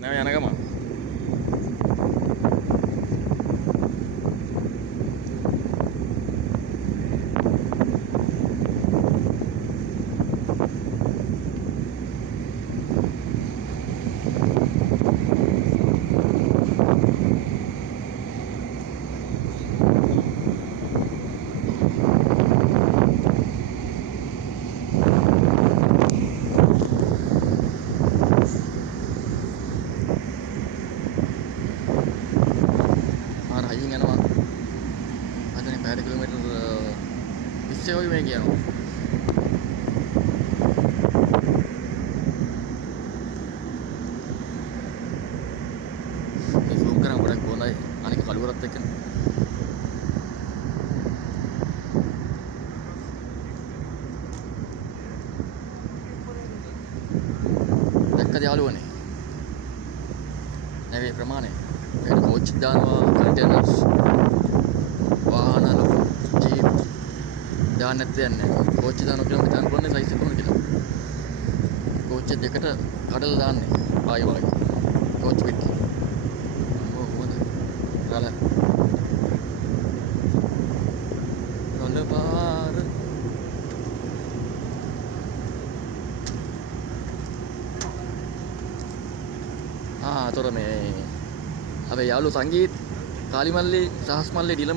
නෑ යන ගමන්. හයියෙන් යනවා. අදනේ පැය කිලෝමීටර් 20 වගේ මේ කියනවා. මේ zoom කරන් ගොඩක් හොඳයි. අනික කළුවරත් එක්කනේ. දැක්කද යාළුවනේ? නැවේ ප්‍රමාණය. මේක කෝච්චි දානවා කන්ටේනර්ස් වාහන ලොකු ජීප් දාන්න නැත්te යන්නේ කෝච්චි දාන කිලෝමීටර් දාන්න පුළුවන් සයිස් එක මොන කියලා කෝච්චි දෙකට කඩලා දාන්නේ ආයෙ වගේ කෝච්චි පිටි මොකද රාල රොන්න පාර තොර මේ අපේ යාළුවෝ සංගීත් කාලිමල්ලි සහස්මල්ලි ඩිලම්